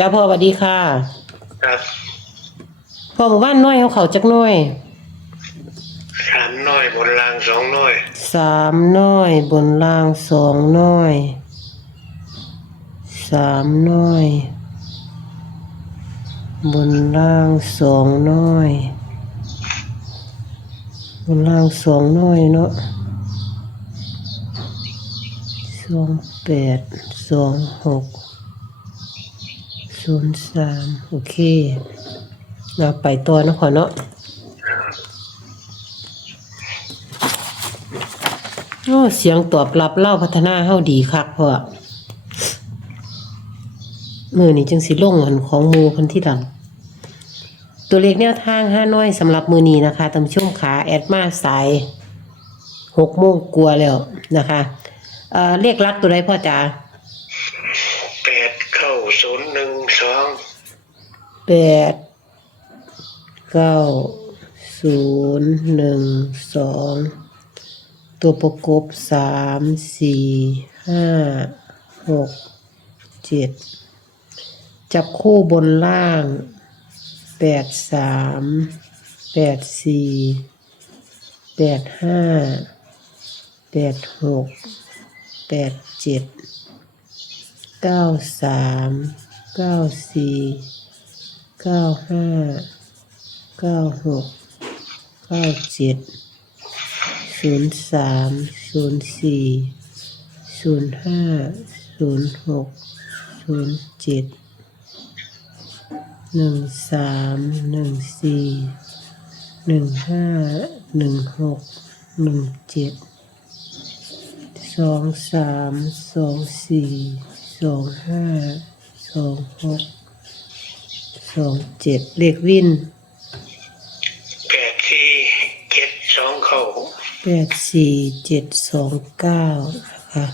จ้าพ่อสวัสดีค่ะ ครับพ่อหมู่บ้านน้อยเอาเขาจักหน้อยสามน้อยบนรางสองน้อยสามน้อย บนล่างสองน้อยสามน้อย บนล่างสองน้อย บนล่างสองน้อยเนาะสองแปดสองหก ศูนย์สามโอเคเราไปตัวนะขอเนาะโอ้เสียงตอบรับเล่าพัฒนาเฮาดีคักพ่อมือนี้จึงสิลงอันของมูคนที่หลังตัวเลขแนวทางห้าน้อยสำหรับมือนี้นะคะตามช่วงขาแอดมาสายหกโมงกลัวแล้วนะคะ เอ่อเลขลักตัวใดพ่อจ๋าแปดเข้า นย์หนึ่งสองแปดเก้าศูนย์หนึ่งสองตัวประกบสามสี่ห้าหกเจ็ดจับคู่บนล่างแปดสามแปดสี่แปดห้าแปดหกแปดเจ็ดเก้าสาม เก้าสี่เก้าห้าเก้าหกเก้าเจ็ดศูนย์สามศูนย์สี่ศูนย์ห้าศูนย์หกศูนย์เจ็ดหนึ่งสามหนึ่งสี่หนึ่งห้าหนึ่งหกหนึ่งเจ็ดสองสามสองสี่สองห้า สองหกสองเจ็ดเลขวินแปดที่เจ็ดสองเข้าแปดสี่เจ็ดสองเก้านะคะ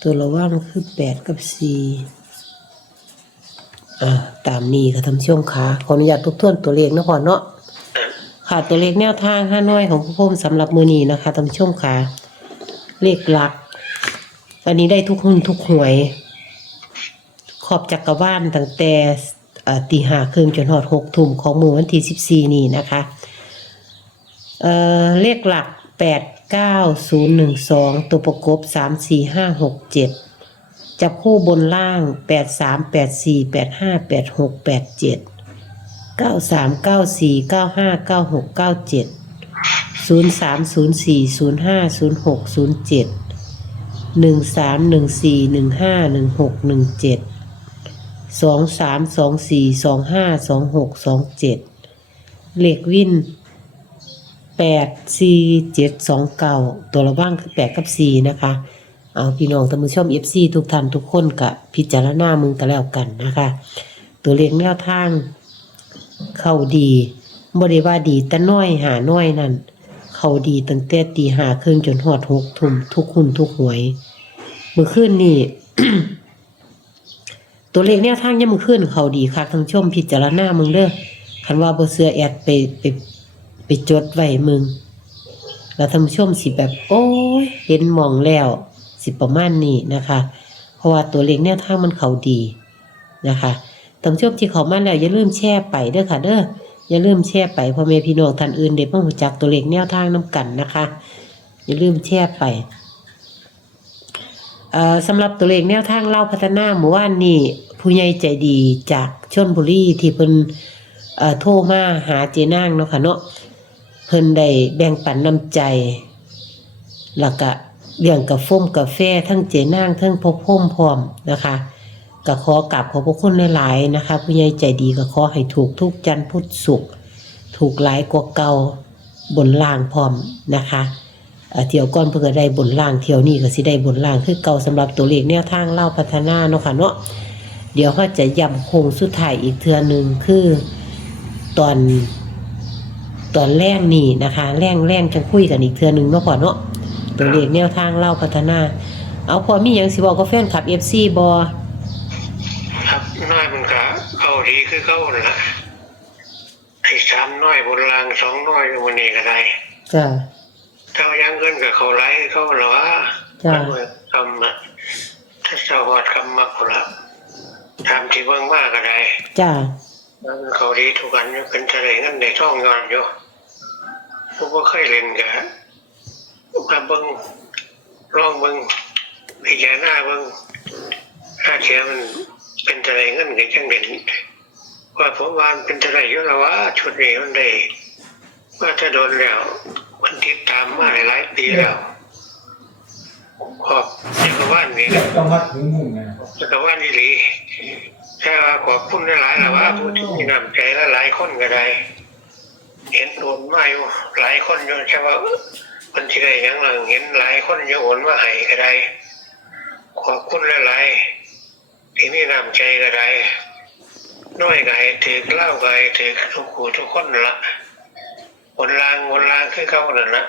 ตัวระว่างคือแปดกับสี่อ่าตามนี้ค่ะทำช่วงขาขออนุญาตทบทวนตัวเลขนะพ่อเนาะค่ะตัวเลขแนวทางห้าน้อยของผู้พมสำหรับมือนี้นะคะทำช่วงขาเลขหลัก อันนี้ได้ทุกหุ้นทุกหวยข อบจักรวาลตั้งแต่ตีห้าครึ่งจนหอดหกทุ่มของมือวันที่สิบสี่นี่นะคะเเลขหลักแปดเก้าศูนย์หนึ่งสองตัวประกบสามสี่ห้าหกเจ็ดจับคู่บนล่างแปดสามแปดสี่แปดห้าแปดหกแปดเจ็ดเก้าสามเก้าสี่เก้าห้าเก้าหกเก้าเจ็ดศูนย์สามศูนย์สี่ศูนย์ห้าศูนย์หกศูนย์เจ็ดหนึ่งสามหนึ่งสี่หนึ่งห้าหนึ่งหกหนึ่งเจ็ด สองสามสองสี่สองห้าสองหกสองเจ็ดเหลขวินแปดสี่เจ็ดสองเก้าตัวระว่างคือแปดกับสี่นะคะ เอาพี่น้องท่านผู้ชมเอฟซีทุกท่านทุกคนกะพิจารณามึงกันแล้วกันนะคะ ตัวเลขแนวทางเข้าดีบ่ได้ว่าดีแต่น้อยหาน้อยนั่น เข้าดีตั้งแต่ตีหาครึ่งจนหอดหกทุ่มทุกหุ่นทุกหวย เมื่อคืนนี่ ตัวเลขแนวทางยังมือขึ้นเขาดีค่ะทั้งชมพิจารณามึงเด้อคันว่าบ่เสือแอดไปไปไปจดไว้มึง แล้วท่านผู้ชมสิแบบ โอ้ยเห็นมองแล้ว สิประมาณนี้นะคะ เพราะว่าตัวเลขแนวทางมันเขาดีนะคะท่านผู้ชมที่เขามาแล้วอย่าลืมแชร์ไปเด้อค่ะ เด้ออย่าลืมแชร์ไปพ่อแม่พี่น้องท่านอื่นเด็กเพิ่งรู้จักตัวเลขแนวทางน้กันนะคะ อย่าลืมแชร์ไป สำหรับตัวเลขแนวทางเล่าพัฒนาหมู่ว่านนี่ผู้ใหญ่ใจดีจากชนบุรีที่เพิ่นเอ่อโทรมาหาเจนางเนาะค่ะเนาะเพิ่นได้แบ่งปันน้ำใจแล้วก็เรื่องกาแฟมกาแฟทั้งเจนางทั้งพอพ่มพร้อมนะคะก็ขอกราบขอบพระคุณหลายๆนะคะ ผู้ใหญ่ใจดีก็ขอให้ถูกทุกจันทร์พุธศุกร์ถูกหลายกว่าเก่าบนล่างพร้อมนะคะ เอ่อเที่ยวก่อนเพิ่นก็ได้บนล่างเที่ยวนี้ก็สิได้บนล่างคือเก่าสำหรับตัวเลขแนวทางเล่าพัฒนาเนาะค่ะเนาะเดี๋ยวเขาจะย้ำโค้งสุดท้ายอีกเทื่อหนึงคือตอนตอนแรกนี่นะคะแรงแรงจะคุยกันอีกเทือหนึงเนาะพ่อเนาะตัวเลขแนวทางเล่าพัฒนา เอาพอมีหยังสิบอกกับแฟนคลับ FC บอครับน้อยมันก็เข้าดีคือเข้าละไอ้สามน้อยบนรางสองน้อยวันนี้ก็ได้จ้า เท่ายังเงินกับเขาไล่เขาเหรอวะจ้ะคำอะถ้าสวัสดคำมักละตามที่เบิ่งมากก็ได้จ้าเขาดีทุกอันอยู่เป็นทะเลเงินในช่องยอนอยู่ผมก็เคยเล่นกะมาเบิ่งลองเบิ่งพิจารณาเบิ่งถ้าเทียมันเป็นทะเลเงินก็จังเด่นว่าผมวามันเป็นทะเลอยู่แล้วว่าชุดนี้มันได้ว่าถ้าโดนแล้วมัน ติดตามมาหลายๆปีแล้วขอบจักรวาลนี่ต้องมัดถึงมุ่งไงจักรวาลนี่หลีแค่ว่าขอบคุณหลายๆแล้วว่าผู้ที่มีน้ำใจและหลายคนก็ได้ เห็นโอนมาอยู่หลายคนอยู่ใช่ว่าเอ้อมันที่ได้หยังหลังเห็นหลายคนอยู่โอนมาให้ก็ได้ ขอบคุณหลายๆที่มีน้ำใจก็ได้น้อยก็ให้ถือเล่าก็ให้ถือทุกคู่ทุกคนนั่นละวนลางวนลาง คือเขานั่นละ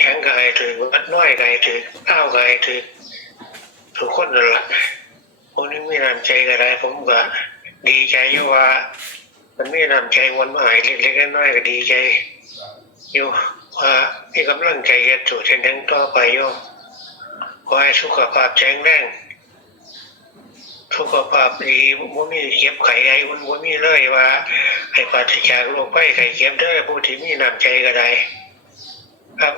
แข็งก็ให้ถือวัดน้อยก็ให้ถือเล่าก็ให้ถือทุกคนนั่นละคนนี้มีน้ำใจก็ได้ผมก็ดีใจอยู่ว่า มันมีน้ำใจวันมาหายเล็กๆน้อยๆก็ดีใจอยู่ว่ามีกำลังใจจะสู่เส้นทางต่อไปอยู่ขอให้สุขภาพแข็งแรงสุขภาพดีบ่มีเก็บไข้ไอ้อุ่นบ่มีเลยว่าให้ปราศจากโรคภัยไข้เจ็บเด้ผู้ที่มีน้ำใจก็ได้ ครับ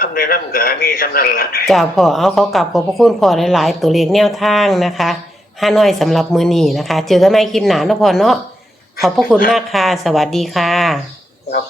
คำแนะนำก็มีสำนั้นล่ะจ้าพ่อเอาเขากลับขอบพระคุณพ่อหลายๆ ตัวเลขแนวทางนะคะห้าน้อยสำหรับมือนี้นะคะ เจอกันใหม่คลิปหนาเนาะพ่อเนาะขอบพระคุณมากค่ะ สวัสดีค่ะ ครับ